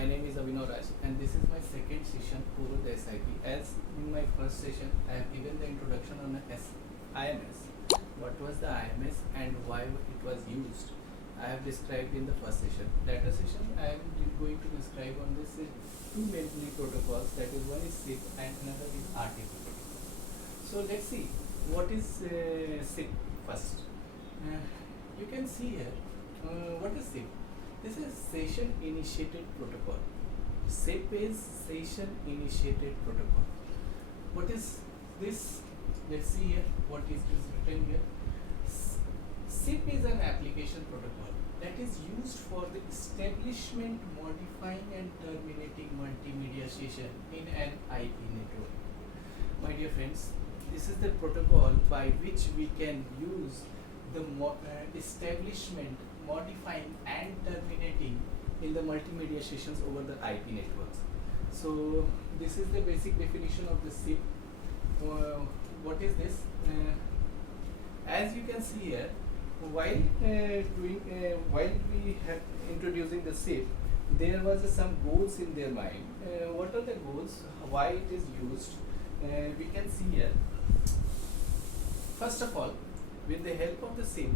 my name is Abhinav Raj and this is my second session over the SIP. As in my first session, I have given the introduction on the IMS. What was the IMS and why it was used? I have described in the first session. Later session, I am going to describe on this two mainly protocols. That is, one is SIP and another is RTP protocol. So let's see what is SIP first. You can see here what is SIP. This is session initiated protocol. SIP is session initiated protocol. What is this? Let's see here what is written here. SIP is an application protocol that is used for the establishment, modifying and terminating multimedia session in an IP network. My dear friends, this is the protocol by which we can use the establishment, modifying and terminating in the multimedia sessions over the IP networks. So this is the basic definition of the SIP. What is this? As you can see here, while we have introducing the SIP, there was some goals in their mind. What are the goals? Why it is used? We can see here. First of all, with the help of the SIP,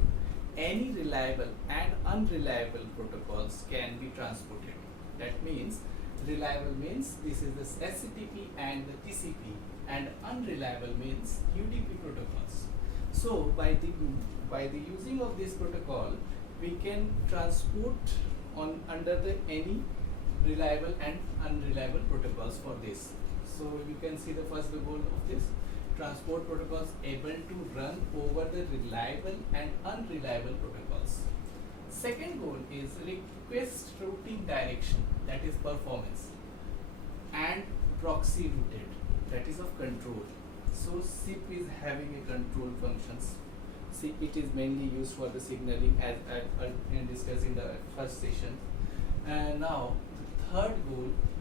any reliable and unreliable protocols can be transported. That means reliable means this is the HTTP and the TCP, and unreliable means UDP protocols. So by the using of this protocol, we can transport on under the any reliable and unreliable protocols for this. So you can see the first goal of this. Transport protocols able to run over the reliable and unreliable protocols. Second goal is request routing direction, that is performance, and proxy routed, that is of control. So SIP is having a control functions. SIP it is mainly used for the signaling, as I discussed in the first session. And now the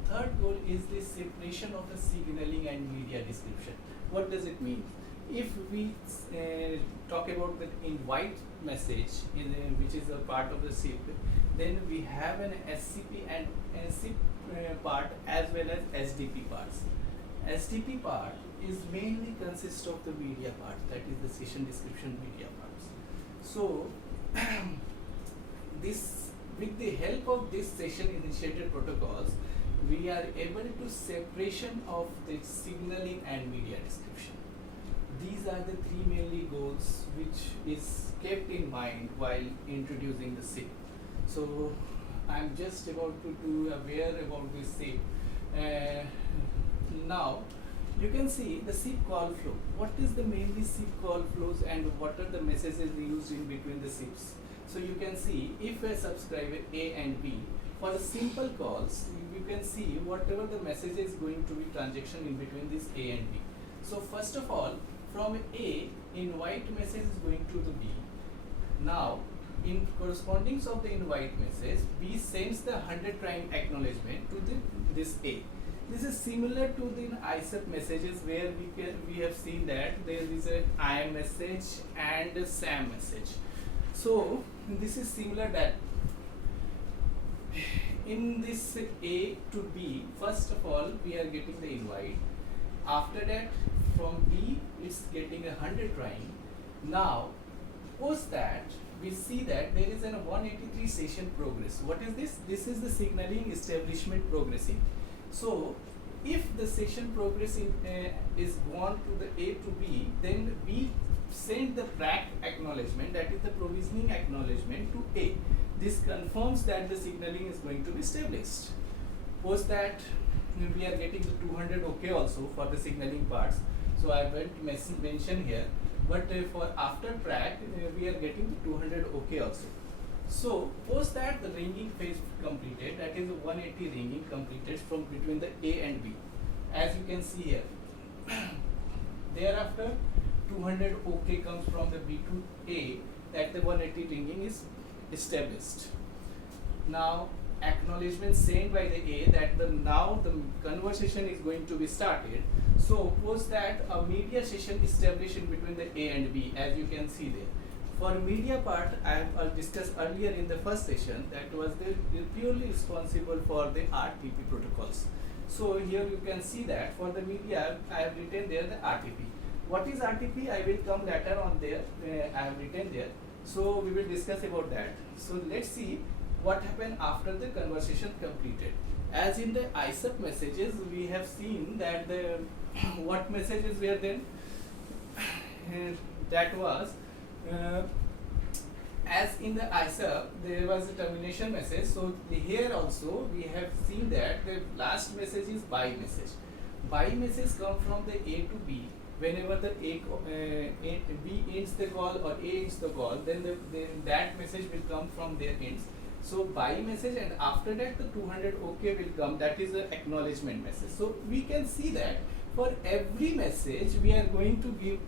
third goal is the separation of the signaling and media description. What does it mean? If we talk about the invite message, which is a part of the SIP, then we have an SCP and SIP part as well as SDP parts. SDP part is mainly consists of the media part, that is the session description media parts. So this, with the help of this session initiated protocols, we are able to separation of the signaling and media description. These are the three mainly goals which is kept in mind while introducing the SIP. So I am just about to do aware about this SIP. Now you can see the SIP call flow. What is the mainly SIP call flows and what are the messages used in between the SIPs? So you can see if a subscriber A and B, for the simple calls, you can see whatever the message is going to be transaction in between this A and B. So first of all, from A, invite message is going to the B. Now, in correspondence of the invite message, B sends the 100 trying acknowledgement to this A. This is similar to the ISAP messages where we have seen that there is a IM message and a SAM message. So this is similar that in this A to B, first of all we are getting the invite. After that, from B it's getting 100 trying. Now post that we see that there is a 183 session progress. What is this? This is the signaling establishment progressing. So if the session progressing is gone to the A to B, then B send the PRAC acknowledgement, that is the provisioning acknowledgement, to A. This confirms that the signaling is going to be established. Post that we are getting the 200 OK also for the signaling parts. So I won't mention here, but for after PRAC we are getting the 200 OK also. So post that the ringing phase completed, that is 180 ringing completed from between the A and B, as you can see here. Thereafter 200 OK comes from the B to A, that the 180 ringing is established. Now acknowledgement sent by the A that now the conversation is going to be started. So post that a media session established in between the A and B, as you can see there. For media part, I have discussed earlier in the first session that was the purely responsible for the RTP protocols. So here you can see that for the media, I have written there the RTP. What is RTP? I will come later on there. I have written there. So we will discuss about that. So let's see what happened after the conversation completed. As in the ISUP messages, we have seen that the what messages were then. That was as in the ISUP there was a termination message. So here also we have seen that the last message is bye message. Bye message come from the A to B. Whenever the B ends the call or A ends the call, then that message will come from their ends. So bye message, and after that the 200 OK will come. That is the acknowledgement message. So we can see that for every message we are going to give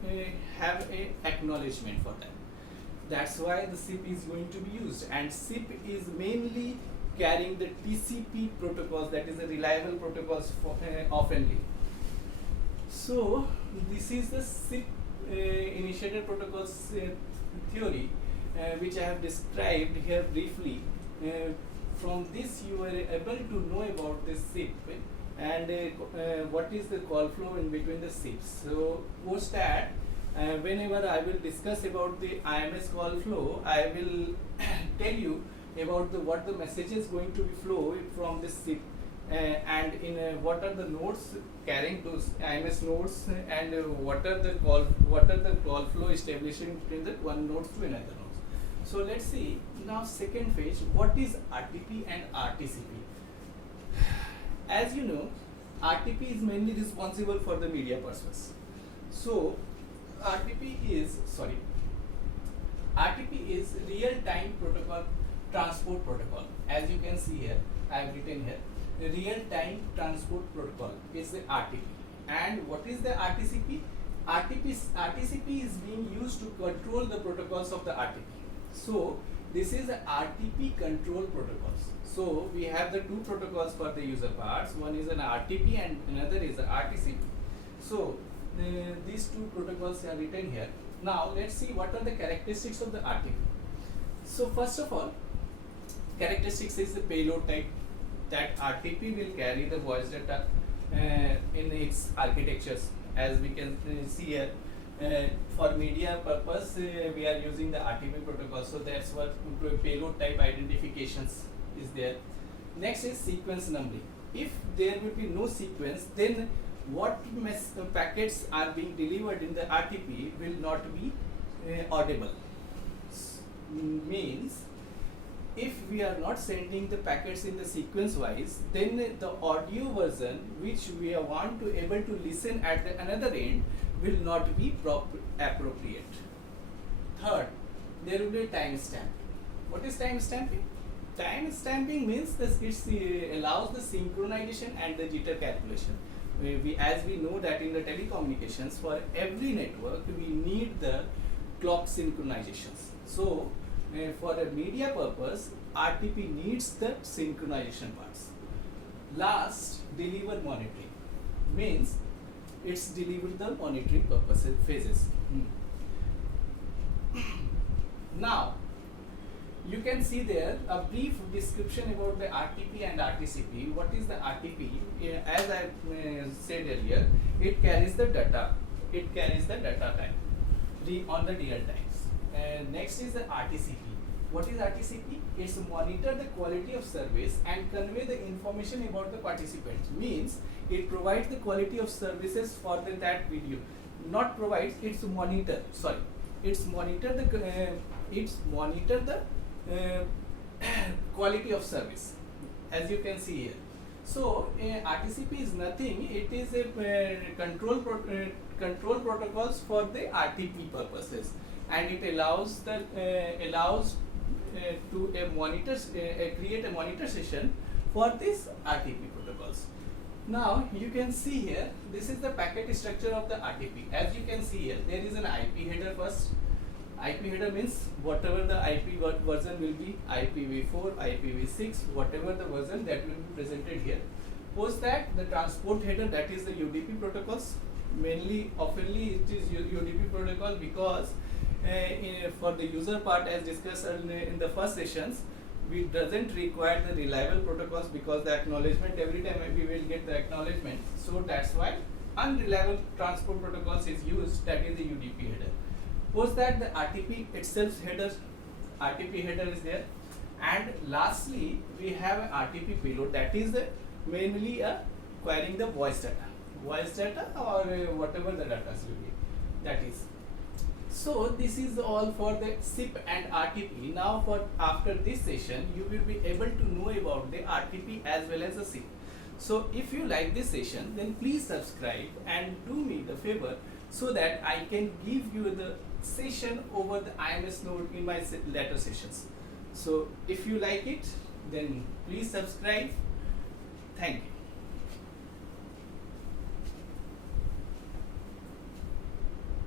have a acknowledgement for that. That's why the SIP is going to be used, and SIP is mainly carrying the TCP protocols, that is the reliable protocols for oftenly. So this is the SIP initiated protocols theory which I have described here briefly. From this you are able to know about the SIP and what is the call flow in between the SIPs. So post that, whenever I will discuss about the IMS call flow, I will tell you about what the message is going to be flow from this SIP and in what are the nodes carrying those IMS nodes, and what are the call flow establishing between the one node to another node. So let's see now second phase, what is RTP and RTCP. As you know, RTP is mainly responsible for the media purposes. So RTP is real-time protocol transport protocol. As you can see here, I have written here, the real-time transport protocol is the RTP. And what is the RTCP? RTCP is being used to control the protocols of the RTP. So this is the RTP control protocols. So we have the two protocols for the user parts. One is an RTP and another is the RTCP. So these two protocols are written here. Now let's see what are the characteristics of the RTP. So first of all, characteristics is the payload type. That RTP will carry the voice data in its architectures. As we can see here, for media purpose we are using the RTP protocol. So that's what payload type identifications is there. Next is sequence numbering. If there will be no sequence, then what packets are being delivered in the RTP will not be audible. Means if we are not sending the packets in the sequence wise, then the audio version which we want to able to listen at the another end will not be appropriate. Third, there will be timestamp. What is timestamping? Timestamping means this allows the synchronization and the jitter calculation. As we know that in the telecommunications, for every network we need the clock synchronizations. So for a media purpose, RTP needs the synchronization parts. Last, deliver monitoring means it's deliver the monitoring purposes phases. Now you can see there a brief description about the RTP and RTCP. What is the RTP? As I said earlier, it carries the data. It carries the data time on the real times. Next is the RTCP. What is RTCP? It's monitor the quality of service and convey the information about the participants. Means it provides the quality of services for that video. Not provides, it's monitor. Sorry, it's monitor the quality of service, as you can see here. So RTCP is nothing. It is a control protocols for the RTP purposes, and it allows to create a monitor session for this RTP protocols. Now you can see here, this is the packet structure of the RTP. As you can see here, there is an IP header first. IP header means whatever the IP version will be, IPv4, IPv6, whatever the version that will be presented here. Post that, the transport header, that is the UDP protocols. Oftenly it is UDP protocol because for the user part, as discussed in the first sessions, we doesn't require the reliable protocols because the acknowledgement every time we will get the acknowledgement. So that's why unreliable transport protocols is used, that is the UDP header. Post that the RTP itself header, RTP header is there, and lastly we have an RTP payload, that is mainly querying the voice data or whatever the data will be, that is. So this is all for the SIP and RTP. Now for after this session you will be able to know about the RTP as well as the SIP. So if you like this session, then please subscribe and do me the favor so that I can give you the session over the IMS node in my later sessions. So if you like it, then please subscribe. Thank you.